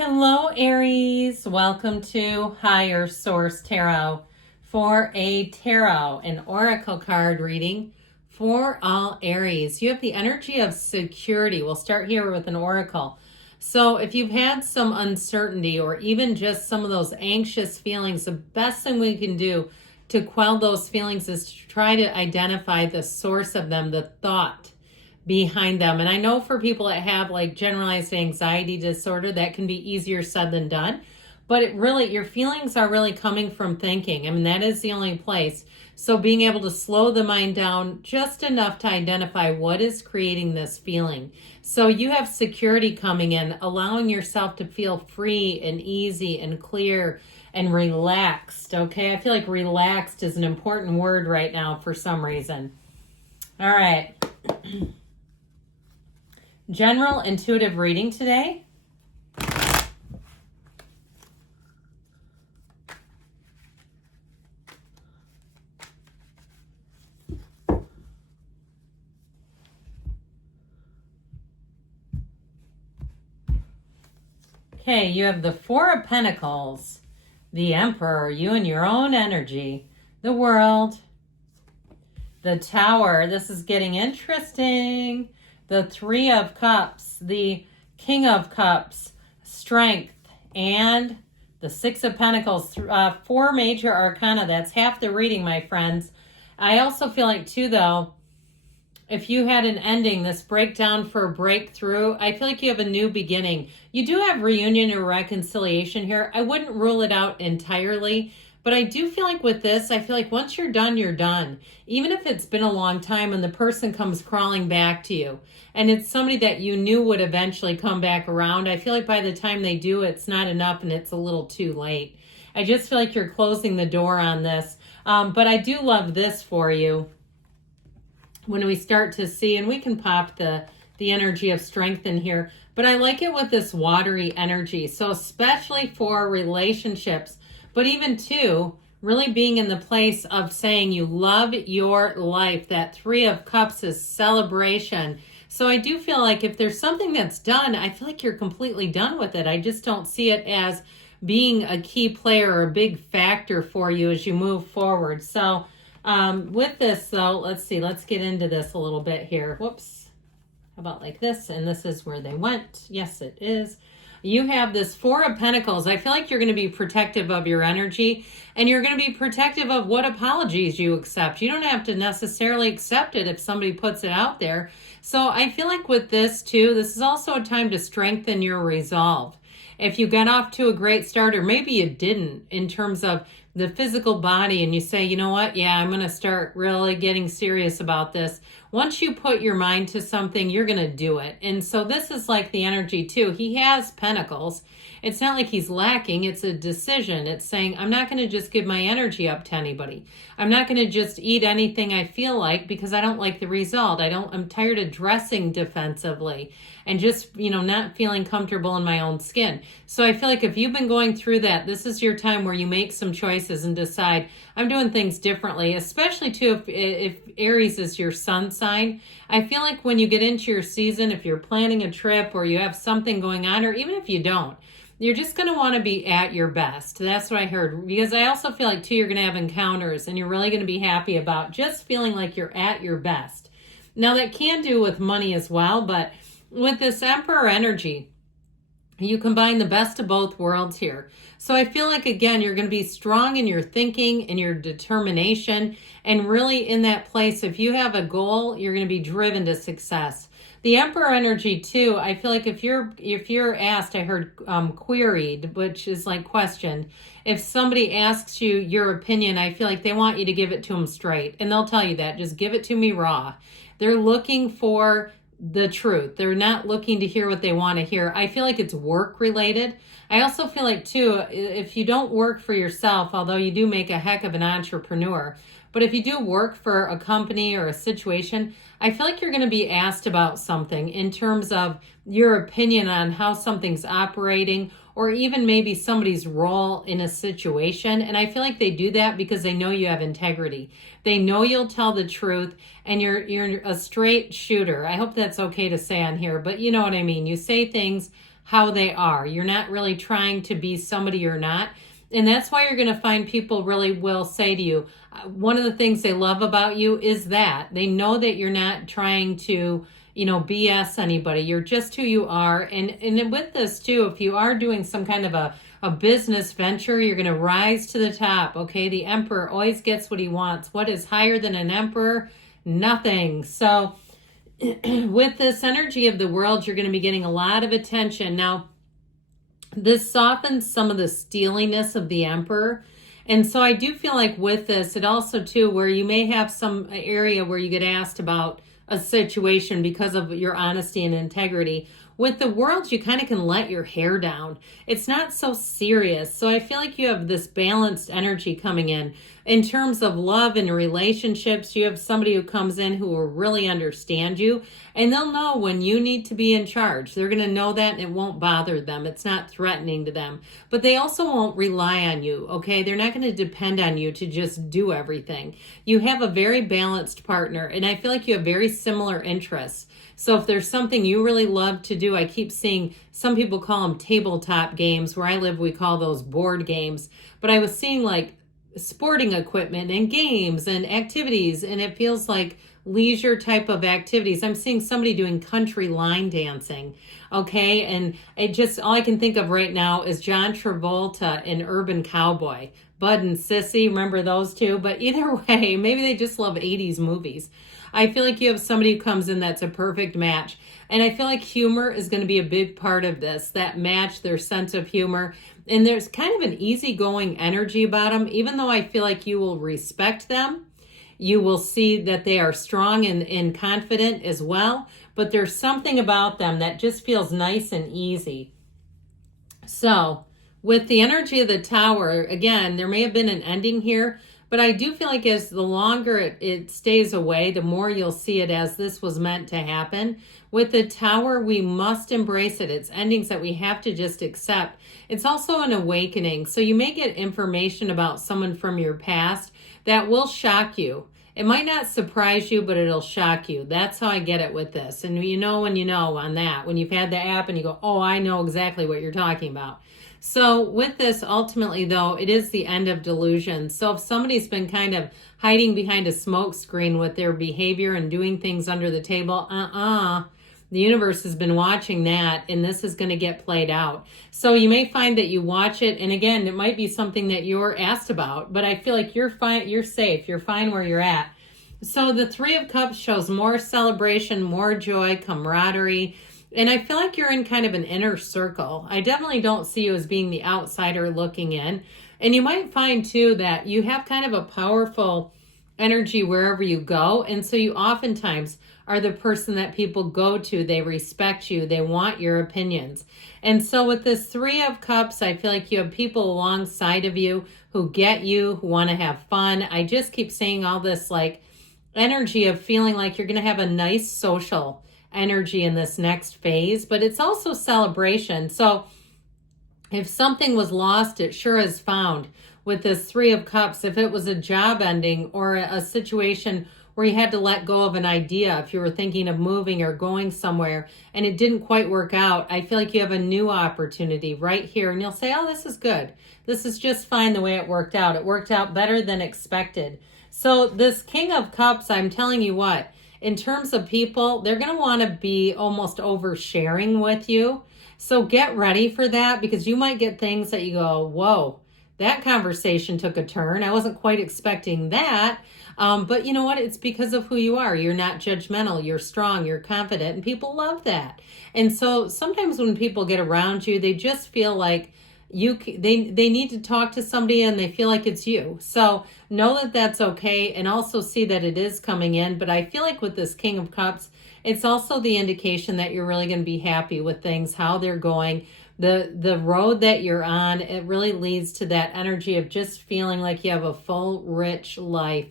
Hello, Aries. Welcome to Higher Source Tarot for a tarot and oracle card reading for all Aries. You have the energy of security. We'll start here with an oracle. So if you've had some uncertainty or even just some of those anxious feelings, the best thing we can do to quell those feelings is to try to identify the source of them, the thought behind them. And I know for people that have like generalized anxiety disorder, that can be easier said than done. But it really, your feelings are really coming from thinking. I mean, that is the only place. So being able to slow the mind down just enough to identify what is creating this feeling. So you have security coming in, allowing yourself to feel free and easy and clear and relaxed. Okay, I feel like relaxed is an important word right now for some reason. All right. General intuitive reading today. Okay, you have the Four of Pentacles, the Emperor, you and your own energy, the World, the Tower. This is getting interesting. The Three of Cups, the King of Cups, Strength, and the Six of Pentacles. Four major arcana. That's half the reading, my friends. I also feel like, too, though, if you had an ending, this breakdown for a breakthrough, I feel like you have a new beginning. You do have reunion or reconciliation here. I wouldn't rule it out entirely. But I do feel like with this, I feel like once you're done, you're done. Even if it's been a long time and the person comes crawling back to you and it's somebody that you knew would eventually come back around, I feel like by the time they do, it's not enough and it's a little too late. I just feel like you're closing the door on this. But I do love this for you. When we start to see, and we can pop the energy of strength in here, but I like it with this watery energy. So especially for relationships, but even too, really being in the place of saying you love your life. That Three of Cups is celebration. So I do feel like if there's something that's done, I feel like you're completely done with it. I just don't see it as being a key player or a big factor for you as you move forward. So with this though, let's see, let's get into this a little bit here. Whoops. How about like this? And this is where they went. Yes, it is. You have this Four of Pentacles. I feel like you're going to be protective of your energy and you're going to be protective of what apologies you accept. You don't have to necessarily accept it if somebody puts it out there. So I feel like with this too, this is also a time to strengthen your resolve. If you got off to a great start, or maybe you didn't in terms of the physical body, and you say, you know what, yeah, I'm going to start really getting serious about this. Once you put your mind to something, you're going to do it. And so this is like the energy too. He has pentacles. It's not like he's lacking. It's a decision. It's saying, I'm not going to just give my energy up to anybody. I'm not going to just eat anything I feel like because I don't like the result. I'm tired of dressing defensively and just, not feeling comfortable in my own skin. So I feel like if you've been going through that, this is your time where you make some choices and decide, I'm doing things differently, especially too if Aries is your sun sign. I feel like when you get into your season, if you're planning a trip or you have something going on, or even if you don't, you're just going to want to be at your best. That's what I heard. Because I also feel like too, you're going to have encounters and you're really going to be happy about just feeling like you're at your best. Now that can do with money as well, but with this Emperor energy, you combine the best of both worlds here. So I feel like, again, you're going to be strong in your thinking and your determination, and really in that place, if you have a goal, you're going to be driven to success. The Emperor energy too, I feel like if you're asked, I heard queried, which is like questioned. If somebody asks you your opinion, I feel like they want you to give it to them straight, and they'll tell you that. Just give it to me raw. They're looking for the truth. They're not looking to hear what they want to hear. I feel like it's work related. I also feel like too, if you don't work for yourself, although you do make a heck of an entrepreneur, but if you do work for a company or a situation, I feel like you're going to be asked about something in terms of your opinion on how something's operating, or even maybe somebody's role in a situation. And I feel like they do that because they know you have integrity. They know you'll tell the truth, and you're a straight shooter. I hope that's okay to say on here, but you know what I mean. You say things how they are. You're not really trying to be somebody you're not. And that's why you're going to find people really will say to you, one of the things they love about you is that they know that you're not trying to, BS anybody. You're just who you are. And with this too, if you are doing some kind of a business venture, you're going to rise to the top. Okay. The emperor always gets what he wants. What is higher than an emperor? Nothing. So with this energy of the world, you're going to be getting a lot of attention. Now, this softens some of the steeliness of the emperor. And so I do feel like with this, it also too, where you may have some area where you get asked about a situation because of your honesty and integrity. With the world, you kind of can let your hair down. It's not so serious. So I feel like you have this balanced energy coming in. In terms of love and relationships, you have somebody who comes in who will really understand you, and they'll know when you need to be in charge. They're going to know that, and it won't bother them. It's not threatening to them. But they also won't rely on you, okay? They're not going to depend on you to just do everything. You have a very balanced partner, and I feel like you have very similar interests. So if there's something you really love to do, I keep seeing some people call them tabletop games. Where I live, we call those board games. But I was seeing like sporting equipment and games and activities, and it feels like leisure type of activities. I'm seeing somebody doing country line dancing, okay? And it just, all I can think of right now is John Travolta in Urban Cowboy. Bud and Sissy, remember those two? But either way, maybe they just love 80s movies. I feel like you have somebody who comes in that's a perfect match. And I feel like humor is going to be a big part of this, that match, their sense of humor. And there's kind of an easygoing energy about them, even though I feel like you will respect them. You will see that they are strong and confident as well. But there's something about them that just feels nice and easy. So with the energy of the Tower, again, there may have been an ending here, but I do feel like as the longer it stays away, the more you'll see it as this was meant to happen. With the Tower, we must embrace it. It's endings that we have to just accept. It's also an awakening. So you may get information about someone from your past that will shock you. It might not surprise you, but it'll shock you. That's how I get it with this. And you know when you know on that, when you've had the app and you go, oh, I know exactly what you're talking about. So with this, ultimately, though, it is the end of delusion. So if somebody's been kind of hiding behind a smoke screen with their behavior and doing things under the table, the universe has been watching that, and this is going to get played out. So you may find that you watch it, and again, it might be something that you're asked about, but I feel like you're fine, you're safe, you're fine where you're at. So the Three of Cups shows more celebration, more joy, camaraderie. And I feel like you're in kind of an inner circle. I definitely don't see you as being the outsider looking in. And you might find too that you have kind of a powerful energy wherever you go. And so you oftentimes are the person that people go to. They respect you. They want your opinions. And so with this Three of Cups, I feel like you have people alongside of you who get you, who want to have fun. I just keep saying all this like energy of feeling like you're going to have a nice social energy in this next phase, but it's also celebration. So if something was lost, it sure is found with this Three of Cups. If it was a job ending or a situation where you had to let go of an idea, if you were thinking of moving or going somewhere and it didn't quite work out, I feel like you have a new opportunity right here, and you'll say, oh, this is good. This is just fine the way it worked out. It worked out better than expected. So this King of Cups, I'm telling you what, in terms of people, they're going to want to be almost oversharing with you. So get ready for that, because you might get things that you go, whoa, that conversation took a turn. I wasn't quite expecting that. But you know what? It's because of who you are. You're not judgmental. You're strong. You're confident. And people love that. And so sometimes when people get around you, they just feel like they need to talk to somebody and they feel like it's you. So know that that's okay, and also see that it is coming in. But I feel like with this King of Cups, it's also the indication that you're really going to be happy with things, how they're going. The road that you're on, it really leads to that energy of just feeling like you have a full, rich life.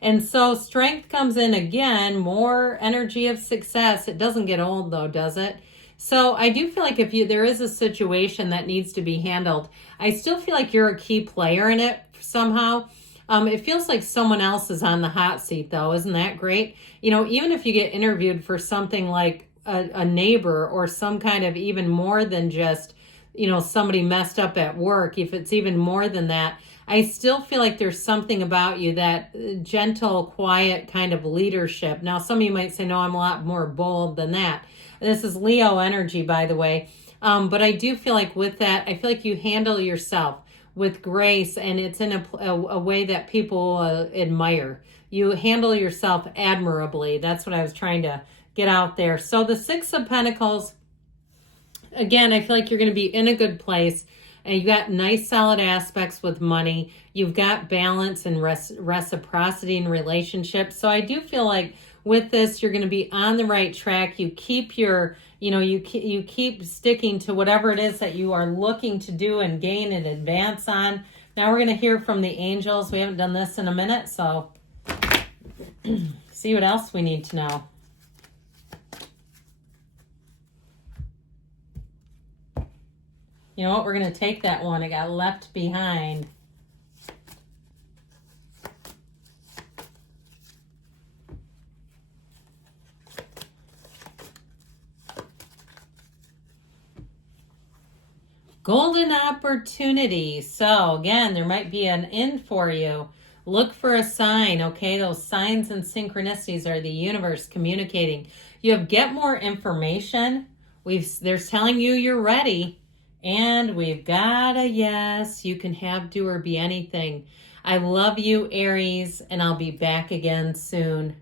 And so strength comes in again, more energy of success. It doesn't get old though, does it? So I do feel like if there is a situation that needs to be handled, I still feel like you're a key player in it somehow. It feels like someone else is on the hot seat though. Isn't that great? You know, even if you get interviewed for something like a neighbor or some kind of even more than just, you know, somebody messed up at work, if it's even more than that, I still feel like there's something about you, that gentle, quiet kind of leadership. Now, some of you might say, no, I'm a lot more bold than that. This is Leo energy, by the way. But I do feel like with that, I feel like you handle yourself with grace, and it's in a way that people admire. You handle yourself admirably. That's what I was trying to get out there. So the Six of Pentacles, again, I feel like you're going to be in a good place, and you got nice solid aspects with money. You've got balance and reciprocity in relationships. So I do feel like with this, you're going to be on the right track. You keep your, you know, you keep sticking to whatever it is that you are looking to do and gain and advance on. Now we're going to hear from the angels. We haven't done this in a minute, so see what else we need to know. You know what? We're going to take that one. It got left behind. Golden opportunity. So again, there might be an in for you. Look for a sign, okay? Those signs and synchronicities are the universe communicating. You have get more information. They're telling you you're ready. And we've got a yes. You can have, do, or be anything. I love you, Aries, and I'll be back again soon.